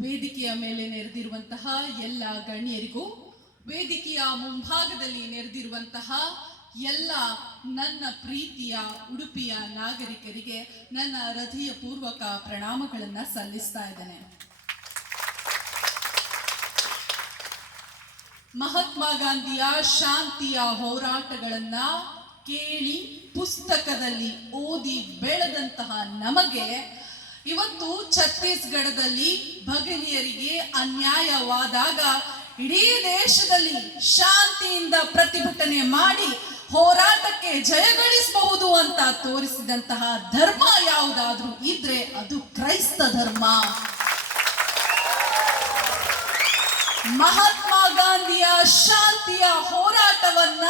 ವೇದಿಕೆಯ ಮೇಲೆ ನೆರೆದಿರುವಂತಹ ಎಲ್ಲ ಗಣ್ಯರಿಗೂ ವೇದಿಕೆಯ ಮುಂಭಾಗದಲ್ಲಿ ನೆರೆದಿರುವಂತಹ ಎಲ್ಲ ನನ್ನ ಪ್ರೀತಿಯ ಉಡುಪಿಯ ನಾಗರಿಕರಿಗೆ ನನ್ನ ಹೃದಯಪೂರ್ವಕ ಪ್ರಣಾಮಗಳನ್ನು ಸಲ್ಲಿಸ್ತಾ ಇದ್ದೇನೆ. ಮಹಾತ್ಮ ಗಾಂಧಿಯ ಶಾಂತಿಯ ಹೋರಾಟಗಳನ್ನ ಕೇಳಿ ಪುಸ್ತಕದಲ್ಲಿ ಓದಿ ಬೆಳೆದಂತಹ ನಮಗೆ ಇವತ್ತು ಛತ್ತೀಸ್ಗಢದಲ್ಲಿ ಭಗಿನಿಯರಿಗೆ ಅನ್ಯಾಯವಾದಾಗ ಇಡೀ ದೇಶದಲ್ಲಿ ಶಾಂತಿಯಿಂದ ಪ್ರತಿಭಟನೆ ಮಾಡಿ ಹೋರಾಟಕ್ಕೆ ಜಯಗಳಿಸಬಹುದು ಅಂತ ತೋರಿಸಿದಂತಹ ಧರ್ಮ ಯಾವುದಾದ್ರೂ ಇದ್ರೆ ಅದು ಕ್ರೈಸ್ತ ಧರ್ಮ. ಮಹಾತ್ಮ ಗಾಂಧಿಯ ಶಾಂತಿಯ ಹೋರಾಟವನ್ನ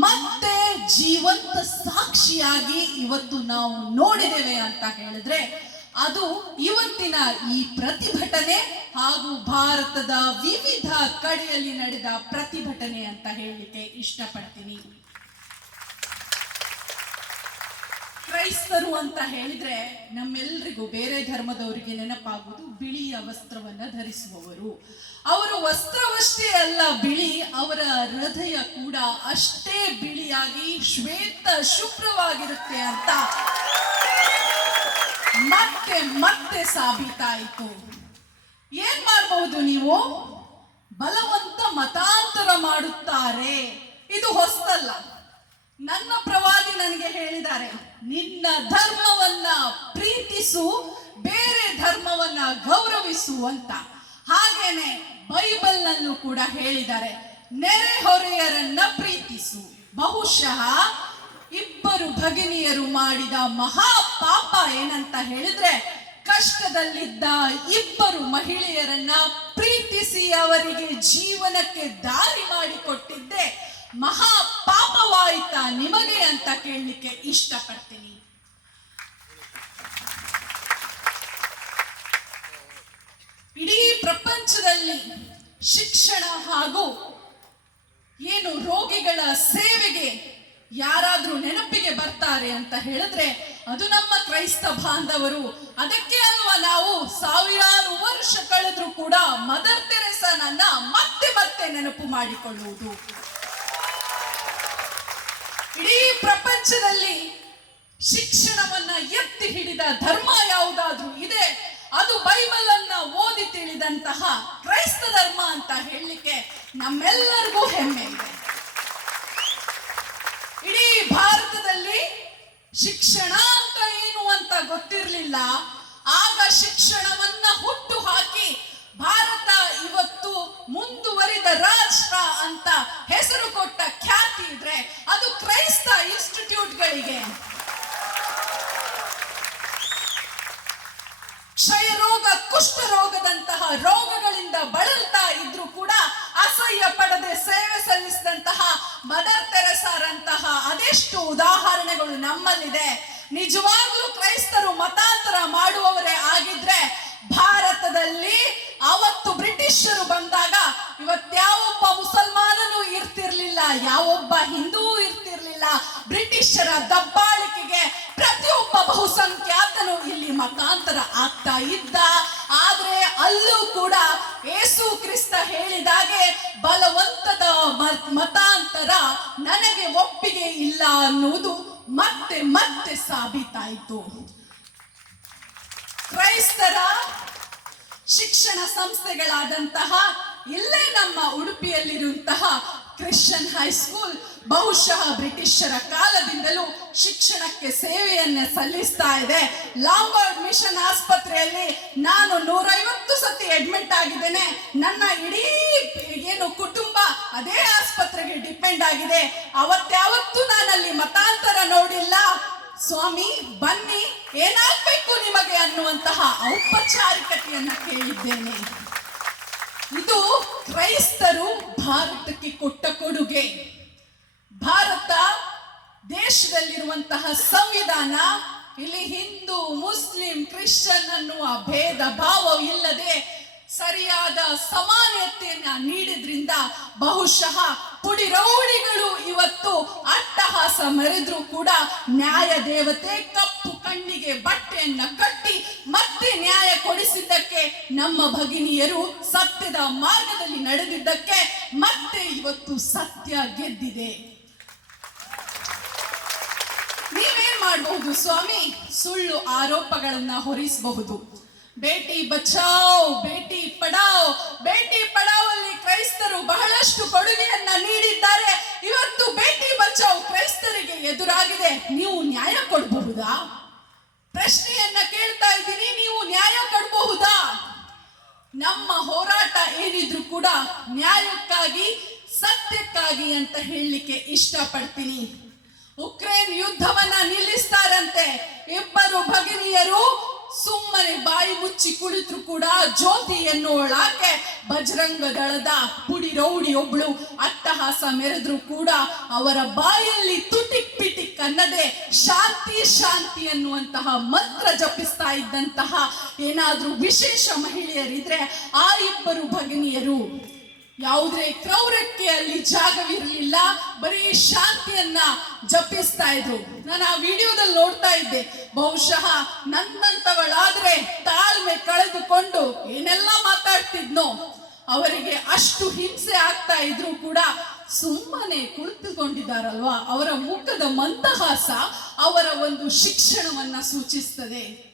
ಮತ್ತೆ ಜೀವಂತ ಸಾಕ್ಷಿಯಾಗಿ ಇವತ್ತು ನಾವು ನೋಡಿದ್ದೇವೆ ಅಂತ ಹೇಳಿದ್ರೆ ಅದು ಇವತ್ತಿನ ಈ ಪ್ರತಿಭಟನೆ ಹಾಗೂ ಭಾರತದ ವಿವಿಧ ಕಡೆಯಲ್ಲಿ ನಡೆದ ಪ್ರತಿಭಟನೆ ಅಂತ ಹೇಳಲಿಕ್ಕೆ ಇಷ್ಟಪಡ್ತೀನಿ. ಕ್ರೈಸ್ತರು ಅಂತ ಹೇಳಿದ್ರೆ ನಮ್ಮೆಲ್ಲರಿಗೂ ಬೇರೆ ಧರ್ಮದವರಿಗೆ ನೆನಪಾಗುವುದು ಬಿಳಿಯ ವಸ್ತ್ರವನ್ನ ಧರಿಸುವವರು. ಅವರ ವಸ್ತ್ರವಷ್ಟೇ ಅಲ್ಲ, ಬಿಳಿ ಅವರ ಹೃದಯ ಕೂಡ ಅಷ್ಟೇ ಬಿಳಿಯಾಗಿ ಶ್ವೇತ ಶುಭ್ರವಾಗಿರುತ್ತೆ ಅಂತ ಮತ್ತೆ ಮತ್ತೆ ಸಾಬೀತಾಯಿತು ಏನ್ ಮಾಡಬಹುದು ನೀವು? ಬಲವಂತ ಮತಾಂತರ ಮಾಡುತ್ತಾರೆ. ಇದು ಹೊಸ್ತಲ್ಲ. ನನ್ನ ಪ್ರವಾದಿ ನನಗೆ ಹೇಳಿದ್ದಾರೆ, ನಿನ್ನ ಧರ್ಮವನ್ನ ಪ್ರೀತಿಸು, ಬೇರೆ ಧರ್ಮವನ್ನ ಗೌರವಿಸು ಅಂತ. ಹಾಗೇನೆ ಬೈಬಲ್ನಲ್ಲೂ ಕೂಡ ಹೇಳಿದ್ದಾರೆ, ನೆರೆಹೊರೆಯರನ್ನ ಪ್ರೀತಿಸು. ಬಹುಶಃ ಇಬ್ಬರು ಭಗಿನಿಯರು ಮಾಡಿದ ಮಹಾ ಪಾಪ ಏನಂತ ಹೇಳಿದ್ರೆ, ಕಷ್ಟದಲ್ಲಿದ್ದ ಇಬ್ಬರು ಮಹಿಳೆಯರನ್ನ ಪ್ರೀತಿಸಿ ಅವರಿಗೆ ಜೀವನಕ್ಕೆ ದಾರಿ ಮಾಡಿಕೊಟ್ಟಿದ್ದೆ. ಮಹಾ ಪಾಪವಾಯಿತಾ ನಿಮಗೆ ಅಂತ ಕೇಳಲಿಕ್ಕೆ ಇಷ್ಟಪಡ್ತೀನಿ. ಇಡೀ ಪ್ರಪಂಚದಲ್ಲಿ ಶಿಕ್ಷಣ ಹಾಗೂ ಏನು ರೋಗಿಗಳ ಯಾರಾದ್ರೂ ನೆನಪಿಗೆ ಬರ್ತಾರೆ ಅಂತ ಹೇಳಿದ್ರೆ ಅದು ನಮ್ಮ ಕ್ರೈಸ್ತ ಬಾಂಧವರು. ಅದಕ್ಕೆ ಅಲ್ವಾ ನಾವು ಸಾವಿರಾರು ವರ್ಷ ಕಳೆದ್ರೂ ಕೂಡ ಮದರ್ ತೆರೆಸನನ್ನ ಮತ್ತೆ ಮತ್ತೆ ನೆನಪು ಮಾಡಿಕೊಳ್ಳುವುದು. ಇಡೀ ಪ್ರಪಂಚದಲ್ಲಿ ಶಿಕ್ಷಣವನ್ನ ಎತ್ತಿ ಹಿಡಿದ ಧರ್ಮ ಯಾವುದಾದ್ರೂ ಇದೆ, ಅದು ಬೈಬಲ್ ಅನ್ನ ಓದಿ ತಿಳಿದಂತಹ ಕ್ರೈಸ್ತ ಧರ್ಮ ಅಂತ ಹೇಳಲಿಕ್ಕೆ ನಮ್ಮೆಲ್ಲರಿಗೂ ಹೆಮ್ಮೆ ಇದೆ. ಇಡೀ ಭಾರತದಲ್ಲಿ ಶಿಕ್ಷಣ ಅಂತ ಏನು ಅಂತ ಗೊತ್ತಿರಲಿಲ್ಲ. ಆಗ ಶಿಕ್ಷಣವನ್ನ ಹುಟ್ಟು ಹಾಕಿ ಭಾರತ ಇವತ್ತು ಮುಂದುವರಿದ ರಾಷ್ಟ್ರ ಅಂತ ಹೆಸರು ಕೊಟ್ಟ ಖ್ಯಾತಿ ನಮ್ಮಲ್ಲಿದೆ. ನಿಜವಾಗ್ಲೂ ಕ್ರೈಸ್ತರು ಮತಾಂತರ ಮಾಡುವವರೇ ಆಗಿದ್ರೆ ಭಾರತದಲ್ಲಿ ಅವತ್ತು ಬ್ರಿಟಿಷರು ಬಂದಾಗ ಇವತ್ಯಾವೊಬ್ಬ ಮುಸಲ್ಮಾನನೂ ಇರ್ತಿರ್ಲಿಲ್ಲ ಯಾವೊಬ್ಬ ಹಿಂದೂ ಇರ್ತಿರ್ಲಿಲ್ಲ. ಬ್ರಿಟಿಷರ ದಬ್ಬಾಳಿಕೆಗೆ ಪ್ರತಿಯೊಬ್ಬ ಬಹುಸಂಖ್ಯಾತನು ಇಲ್ಲಿ ಮತಾಂತರ ಆಗ್ತಾ ಇದ್ದ. ಆದ್ರೆ ಅಲ್ಲೂ ಕೂಡ ಏಸು ಕ್ರಿಸ್ತ ಹೇಳಿದಾಗೆ ಬಲವಂತದ ಮತಾಂತರ ನನಗೆ ಒಪ್ಪಿಗೆ ಇಲ್ಲ ಅನ್ನುವುದು ಸಂಸ್ಥೆಗಳಾದಂತಹ ಇಲ್ಲೇ ನಮ್ಮ ಉಡುಪಿಯಲ್ಲಿರುವಂತಹ ಕ್ರಿಶ್ಚಿಯನ್ ಹೈಸ್ಕೂಲ್ ಬಹುಶಃ ಬ್ರಿಟಿಷರ ಕಾಲದಿಂದಲೂ ಶಿಕ್ಷಣಕ್ಕೆ ಸೇವೆಯನ್ನ ಸಲ್ಲಿಸ್ತಾ ಇದೆ. ಲಾಂಬರ್ಡ್ ಮಿಷನ್ ಆಸ್ಪತ್ರೆಯಲ್ಲಿ ನಾನು ನೂರೈವತ್ತು ಸತಿ ಅಡ್ಮಿಟ್ ಆಗಿದ್ದೇನೆ. ನನ್ನ ಇಡೀ ಏನು ಕುಟುಂಬ ಅದೇ ಆಸ್ಪತ್ರೆಗೆ ಡಿಪೆಂಡ್ ಆಗಿದೆ. ಅವತ್ತಾವತ್ತು ನಾನಲ್ಲಿ ಮತಾಂತರ ನೋಡಿಲ್ಲ. ಸ್ವಾಮಿ, ಬನ್ನಿ, ಏನಾಗ್ಬೇಕು ನಿಮಗೆ ಅನ್ನುವಂತಹ ಔಪಚಾರಿಕತೆಯನ್ನು ಕೇಳಿದ್ದೇನೆ. ಕ್ರೈಸ್ತರು ಭಾರತಕ್ಕೆ ಕೊಟ್ಟ ಕೊಡುಗೆ. ಭಾರತ ದೇಶದಲ್ಲಿರುವಂತಹ ಸಂವಿಧಾನ, ಇಲ್ಲಿ ಹಿಂದೂ, ಮುಸ್ಲಿಂ, ಕ್ರಿಶ್ಚಿಯನ್ ಅನ್ನುವ ಭೇದ ಭಾವ ಇಲ್ಲದೆ ಸರಿಯಾದ ಸಮಾನತೆಯನ್ನ ನೀಡಿದ್ರಿಂದ ಬಹುಶಃ ಪುಡಿ ರೌಡಿಗಳು ಇವತ್ತು ಅಟ್ಟಹಾಸ ಮರೆದ್ರೂ ಕೂಡ ನ್ಯಾಯ ದೇವತೆ ಕಪ್ಪು ಕಣ್ಣಿಗೆ ಬಟ್ಟೆಯನ್ನ ಕಟ್ಟಿ ಮತ್ತೆ ನ್ಯಾಯ ಕೊಡಿಸಿದ್ದಕ್ಕೆ ನಮ್ಮ ಭಗಿನಿಯರು ಸತ್ಯದ ಮಾರ್ಗದಲ್ಲಿ ನಡೆದಿದ್ದಕ್ಕೆ ಮತ್ತೆ ಇವತ್ತು ಸತ್ಯ ಗೆದ್ದಿದೆ. ನೀವೇನ್ ಮಾಡಬಹುದು ಸ್ವಾಮಿ? ಸುಳ್ಳು ಆರೋಪಗಳನ್ನ ಹೊರಿಸಬಹುದು. ಬೇಟಿ ಬಚಾವ್, ಬೇಟಿ ಪಡಾವ್ ಬೇಟಿ ಪಡಾವ್ ಅಲ್ಲಿ ಕ್ರೈಸ್ತರು ಬಹಳಷ್ಟು ಕೊಡುಗೆಯನ್ನ ನೀಡಿದ್ದಾರೆ. ಇವತ್ತು ಬೇಟಿ ಬಚಾವ್ ಕ್ರೈಸ್ತರಿಗೆ ಎದುರಾಗಿದೆ. ನೀವು ನ್ಯಾಯ ಕೊಡಬಹುದಾ? ಪ್ರಶ್ನೆಯನ್ನ ಕೇಳ್ತಾ ಇದ್ದೀನಿ, ನೀವು ನ್ಯಾಯ ಕೊಡಬಹುದಾ? ನಮ್ಮ ಹೋರಾಟ ಏನಿದ್ರು ಕೂಡ ನ್ಯಾಯಕ್ಕಾಗಿ, ಸತ್ಯಕ್ಕಾಗಿ ಅಂತ ಹೇಳಲಿಕ್ಕೆ ಇಷ್ಟಪಡ್ತೀನಿ. ಉಕ್ರೇನ್ ಯುದ್ಧವನ್ನ ನಿಲ್ಲಿಸ್ತಾರಂತೆ. ಇಬ್ಬರು ಭಗಿನಿಯರು ಸುಮ್ಮನೆ ಬಾಯಿ ಮುಚ್ಚಿ ಕುಳಿತರು ಕೂಡ ಜ್ಯೋತಿ ಎನ್ನುವಳಾಕೆ ಬಜರಂಗ ದಳದ ಪುಡಿ ರೌಡಿ ಒಬ್ಳು ಅಟ್ಟಹಾಸ ಮೆರೆದ್ರು ಕೂಡ ಅವರ ಬಾಯಲ್ಲಿ ತುಟಿಕ್ ಪಿಟಿಕ್ ಅನ್ನದೆ ಶಾಂತಿ ಶಾಂತಿ ಅನ್ನುವಂತಹ ಮಂತ್ರ ಜಪಿಸ್ತಾ ಇದ್ದಂತಹ ಏನಾದ್ರೂ ವಿಶೇಷ ಮಹಿಳೆಯರಿದ್ರೆ ಆ ಇಬ್ಬರು ಭಗಿನಿಯರು, ಯಾವುದೇ ಕ್ರೌರಕ್ಕೆ ಅಲ್ಲಿ ಜಾಗವಿರಲಿಲ್ಲ, ಬರೀ ಶಾಂತಿಯನ್ನ ಜಪಿಸ್ತಾ ಇದ್ರು. ನಾನು ಆ ವಿಡಿಯೋದಲ್ಲಿ ನೋಡ್ತಾ ಇದ್ದೆ, ಬಹುಶಃ ನನ್ನಂತವಳಾದ್ರೆ ತಾಳ್ಮೆ ಕಳೆದುಕೊಂಡು ಏನೆಲ್ಲ ಮಾತಾಡ್ತಿದ್ನೋ, ಅವರಿಗೆ ಅಷ್ಟು ಹಿಂಸೆ ಆಗ್ತಾ ಇದ್ರು ಕೂಡ ಸುಮ್ಮನೆ ಕುಳಿತುಕೊಂಡಿದ್ದಾರಲ್ವಾ? ಅವರ ಮುಖದ ಮಂದಹಾಸ ಅವರ ಒಂದು ಶಿಕ್ಷಣವನ್ನ ಸೂಚಿಸ್ತದೆ.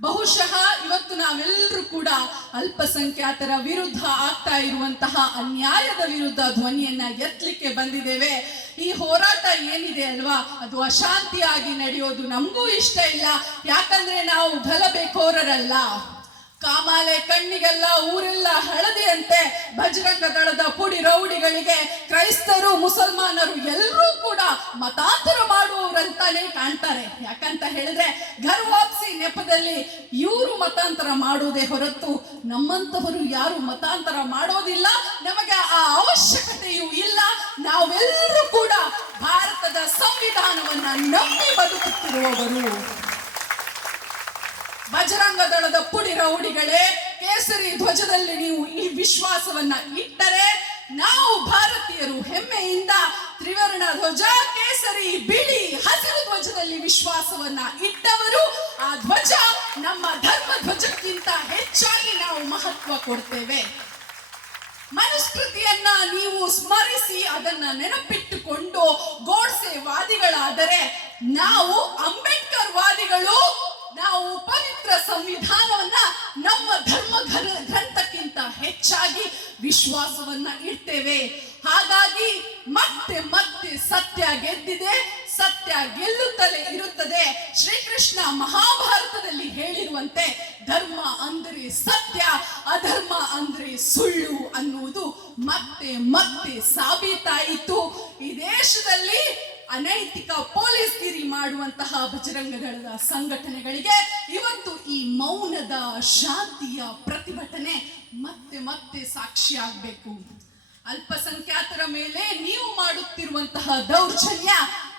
ಬಹುಶಃ ಇವತ್ತು ನಾವೆಲ್ಲರೂ ಕೂಡ ಅಲ್ಪಸಂಖ್ಯಾತರ ವಿರುದ್ಧ ಆಗ್ತಾ ಇರುವಂತಹ ಅನ್ಯಾಯದ ವಿರುದ್ಧ ಧ್ವನಿಯನ್ನ ಎತ್ತಲಿಕ್ಕೆ ಬಂದಿದ್ದೇವೆ. ಈ ಹೋರಾಟ ಏನಿದೆ ಅಲ್ವಾ? ಅದು ಅಶಾಂತಿಯಾಗಿ ನಡೆಯೋದು ನಮಗೂ ಇಷ್ಟ ಇಲ್ಲ. ಯಾಕಂದ್ರೆ ನಾವು ಗಲಭೆಕೋರರಲ್ಲ ಕಾಮಾಲೆ ಕಣ್ಣಿಗೆಲ್ಲ ಊರೆಲ್ಲ ಹಳದಿಯಂತೆ ಬಜರಂಗ ದಳದ ಪುಡಿ ರೌಡಿಗಳಿಗೆ ಕ್ರೈಸ್ತರು, ಮುಸಲ್ಮಾನರು ಎಲ್ಲರೂ ಕೂಡ ಮತಾಂತರ ಮಾಡುವವರಂತಾನೆ ಕಾಣ್ತಾರೆ. ಯಾಕಂತ ಹೇಳಿದ್ರೆ ಘರ್ ವಾಪಸಿ ನೆಪದಲ್ಲಿ ಇವರು ಮತಾಂತರ ಮಾಡುವುದೇ ಹೊರತು ನಮ್ಮಂತವರು ಯಾರು ಮತಾಂತರ ಮಾಡೋದಿಲ್ಲ. ನಮಗೆ ಆ ಅವಶ್ಯಕತೆಯೂ ಇಲ್ಲ. ನಾವೆಲ್ಲರೂ ಕೂಡ ಭಾರತದ ಸಂವಿಧಾನವನ್ನ ನಂಬಿ ಬದುಕುತ್ತಿರುವವರು. ಬಜರಂಗ ದಳದ ಪುಡಿ ರೌಡಿಗಳೇ ಕೇಸರಿ ಧ್ವಜದಲ್ಲಿ ನೀವು ಈ ವಿಶ್ವಾಸವನ್ನ ಇಟ್ಟರೆ ನಾವು ಭಾರತೀಯರು ಹೆಮ್ಮೆಯಿಂದ ತ್ರಿವರ್ಣ ಧ್ವಜ, ಕೇಸರಿ, ಬಿಳಿ, ಹಸಿರು ಧ್ವಜದಲ್ಲಿ ವಿಶ್ವಾಸವನ್ನ ಇಟ್ಟವರು. ಆ ಧ್ವಜ ನಮ್ಮ ಧರ್ಮ ಧ್ವಜಕ್ಕಿಂತ ಹೆಚ್ಚಾಗಿ ನಾವು ಮಹತ್ವ ಕೊಡ್ತೇವೆ. ಮನುಸ್ಮೃತಿಯನ್ನ ನೀವು ಸ್ಮರಿಸಿ ಅದನ್ನ ನೆನಪಿಟ್ಟುಕೊಂಡು ಗೋಡ್ಸೆ ವಾದಿಗಳಾದರೆ ನಾವು ಧರ್ಮ ಅಂದರೆ ಸತ್ಯ, ಅಧರ್ಮ ಅಂದ್ರೆ ಸುಳ್ಳು ಅನ್ನುವುದು ಮತ್ತೆ ಮತ್ತೆ ಸಾಬೀತಾಯಿತು ಈ ದೇಶದಲ್ಲಿ ಅನೈತಿಕ ಪೊಲೀಸ್ ಗಿರಿ ಮಾಡುವಂತಹ ಬಜರಂಗಗಳ ಸಂಘಟನೆಗಳಿಗೆ ಇವತ್ತು ಈ ಮೌನದ ಶಾಂತಿಯ ಪ್ರತಿಭಟನೆ ಮತ್ತೆ ಮತ್ತೆ ಸಾಕ್ಷಿಯಾಗಬೇಕು. ಅಲ್ಪಸಂಖ್ಯಾತರ ಮೇಲೆ ನೀವು ಮಾಡುತ್ತಿರುವಂತಹ ದೌರ್ಜನ್ಯ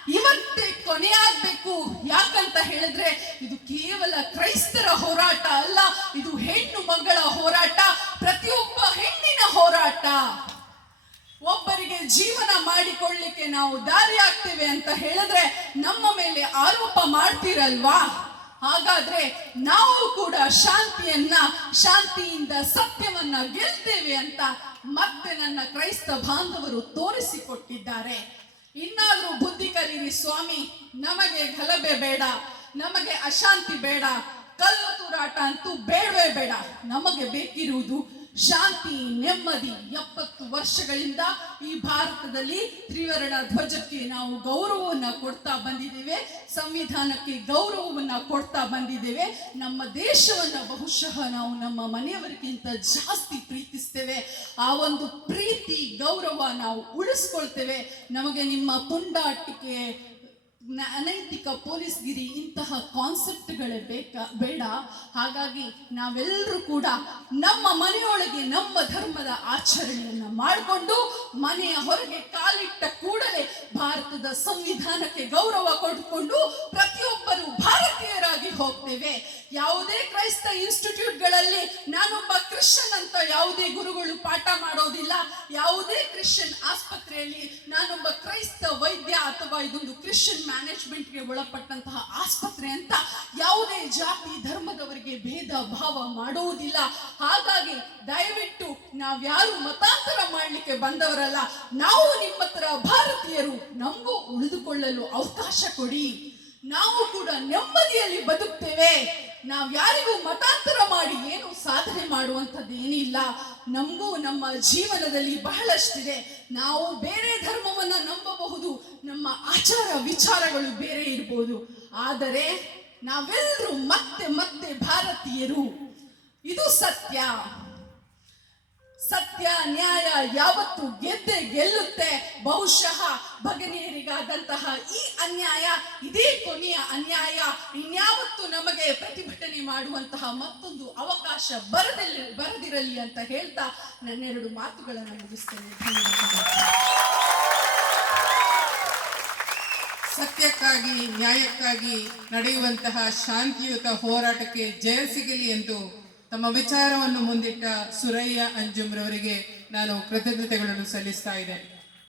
ಇವತ್ತೇ ಕೊನೆಯಾಗಬೇಕು ಯಾಕಂತ ಹೇಳಿದ್ರೆ, ಇದು ಕೇವಲ ಕ್ರೈಸ್ತರ ಹೋರಾಟ ಅಲ್ಲ, ಇದು ಹೆಣ್ಣು ಮಗಳ ಹೋರಾಟ, ಪ್ರತಿಯೊಬ್ಬ ಹೆಣ್ಣಿನ ಹೋರಾಟ. ಒಬ್ಬರಿಗೆ ಜೀವನ ಮಾಡಿಕೊಳ್ಳಿಕ್ಕೆ ನಾವು ದಾರಿ ಆಗ್ತೇವೆ ಅಂತ ಹೇಳಿದ್ರೆ, ನಮ್ಮ ಮೇಲೆ ಆರೋಪ ಮಾಡ್ತೀರಲ್ವಾ? ಹಾಗಾದ್ರೆ ನಾವು ಕೂಡ ಶಾಂತಿಯನ್ನ, ಶಾಂತಿಯಿಂದ ಸತ್ಯವನ್ನ ಗೆಲ್ತೇವೆ ಅಂತ ಮತ್ತೆ ನನ್ನ ಕ್ರೈಸ್ತ ಬಾಂಧವರು ತೋರಿಸಿಕೊಟ್ಟಿದ್ದಾರೆ. ಇನ್ನಾದ್ರೂ ಬುದ್ಧಿ ಕಲೀರಿ ಸ್ವಾಮಿ. ನಮಗೆ ಗಲಭೆ ಬೇಡ, ನಮಗೆ ಅಶಾಂತಿ ಬೇಡ, ಕಲ್ಲು ತೂರಾಟ ಅಂತೂ ಬೇಡವೇ ಬೇಡ. ನಮಗೆ ಬೇಕಿರುವುದು ಶಾಂತಿ, ನೆಮ್ಮದಿ ಎಪ್ಪತ್ತು ವರ್ಷಗಳಿಂದ ಈ ಭಾರತದಲ್ಲಿ ತ್ರಿವರ್ಣ ಧ್ವಜಕ್ಕೆ ನಾವು ಗೌರವವನ್ನು ಕೊಡ್ತಾ ಬಂದಿದ್ದೇವೆ, ಸಂವಿಧಾನಕ್ಕೆ ಗೌರವವನ್ನು ಕೊಡ್ತಾ ಬಂದಿದ್ದೇವೆ, ನಮ್ಮ ದೇಶವನ್ನ ಬಹುಶಃ ನಾವು ನಮ್ಮ ಮನೆಯವರಿಗಿಂತ ಜಾಸ್ತಿ ಪ್ರೀತಿಸ್ತೇವೆ. ಆ ಒಂದು ಪ್ರೀತಿ, ಗೌರವ ನಾವು ಉಳಿಸ್ಕೊಳ್ತೇವೆ. ನಮಗೆ ನಿಮ್ಮ ಪುಂಡಾಟಿಕೆ ಅನೈತಿಕ ಪೊಲೀಸ್ಗಿರಿ ಇಂತಹ ಕಾನ್ಸೆಪ್ಟ್ಗಳೇ ಬೇಕಾ, ಬೇಡ. ಹಾಗಾಗಿ ನಾವೆಲ್ಲರೂ ಕೂಡ ನಮ್ಮ ಮನೆಯೊಳಗೆ, ನಮ್ಮ ಧರ್ಮದ ಆಚರಣೆಯನ್ನು ಮಾಡಿಕೊಂಡು ಮನೆಯ ಹೊರಗೆ ಕಾಲಿಟ್ಟ ಕೂಡಲೇ ಭಾರತದ ಸಂವಿಧಾನಕ್ಕೆ ಗೌರವ ಕೊಟ್ಟುಕೊಂಡು ಪ್ರತಿಯೊಬ್ಬರು ಭಾರತೀಯರಾಗಿ ಹೋಗ್ತೇವೆ. ಯಾವುದೇ ಕ್ರೈಸ್ತ ಇನ್ಸ್ಟಿಟ್ಯೂಟ್ಗಳಲ್ಲಿ ನಾನೊಬ್ಬ ಕ್ರಿಶ್ಚಿಯನ್ ಅಂತ ಯಾವುದೇ ಗುರುಗಳು ಪಾಠ ಮಾಡೋದಿಲ್ಲ. ಯಾವುದೇ ಕ್ರಿಶ್ಚಿಯನ್ ಆಸ್ಪತ್ರೆಯಲ್ಲಿ ನಾನೊಬ್ಬ ಕ್ರೈಸ್ತ ವೈದ್ಯ ಅಥವಾ ಇದೊಂದು ಕ್ರಿಶ್ಚಿಯನ್ ಮ್ಯಾನೇಜ್ಮೆಂಟ್ಗೆ ಒಳಪಟ್ಟಂತಹ ಆಸ್ಪತ್ರೆ ಅಂತ ಯಾವುದೇ ಜಾತಿ, ಧರ್ಮದವರಿಗೆ ಭೇದ ಭಾವ ಮಾಡುವುದಿಲ್ಲ ಹಾಗಾಗಿ ದಯವಿಟ್ಟು ನಾವ್ಯಾರು ಮತಾಂತರ ಮಾಡಲಿಕ್ಕೆ ಬಂದವರಲ್ಲ, ನಾವು ನಿಮ್ಮ ಹತ್ರ ಭಾರತೀಯರು, ನಮಗೂ ಉಳಿದುಕೊಳ್ಳಲು ಅವಕಾಶ ಕೊಡಿ. ನಾವು ಕೂಡ ನೆಮ್ಮದಿಯಲ್ಲಿ ಬದುಕ್ತೇವೆ. ನಾವು ಯಾರಿಗೂ ಮತಾಂತರ ಮಾಡಿ ಏನು ಸಾಧನೆ ಮಾಡುವಂಥದ್ದು ಏನಿಲ್ಲ. ನಮಗೂ ನಮ್ಮ ಜೀವನದಲ್ಲಿ ಬಹಳಷ್ಟಿದೆ. ನಾವು ಬೇರೆ ಧರ್ಮವನ್ನ ನಂಬಬಹುದು. ನಮ್ಮ ಆಚಾರ ವಿಚಾರಗಳು ಬೇರೆ ಇರ್ಬೋದು. ಆದರೆ ನಾವೆಲ್ಲರೂ ಮತ್ತೆ ಮತ್ತೆ ಭಾರತೀಯರು. ಇದು ಸತ್ಯ. ಸತ್ಯ, ನ್ಯಾಯ ಯಾವತ್ತು ಗೆದ್ದೆ ಗೆಲ್ಲುತ್ತೆ. ಬಹುಶಃ ಭಗನಿಯರಿಗಾದಂತಹ ಈ ಅನ್ಯಾಯ, ಇದೇ ಕೊನೆಯ ಅನ್ಯಾಯ, ಇನ್ಯಾವತ್ತು ನಮಗೆ ಪ್ರತಿಭಟನೆ ಮಾಡುವಂತಹ ಮತ್ತೊಂದು ಅವಕಾಶ ಬರದಿರಲಿ ಬರದಿರಲಿ ಅಂತ ಹೇಳ್ತಾ ನನ್ನೆರಡು ಮಾತುಗಳನ್ನು ಮುಗಿಸ್ತೇನೆ. ಸತ್ಯಕ್ಕಾಗಿ, ನ್ಯಾಯಕ್ಕಾಗಿ ನಡೆಯುವಂತಹ ಶಾಂತಿಯುತ ಹೋರಾಟಕ್ಕೆ ಜಯ ಸಿಗಲಿ ಎಂದು ತಮ್ಮ ವಿಚಾರವನ್ನು ಮುಂದಿಟ್ಟ ಸುರಯ್ಯ ಅಂಜುಮ್ರವರಿಗೆ ನಾನು ಕೃತಜ್ಞತೆಗಳನ್ನು ಸಲ್ಲಿಸ್ತಾ ಇದ್ದೇನೆ.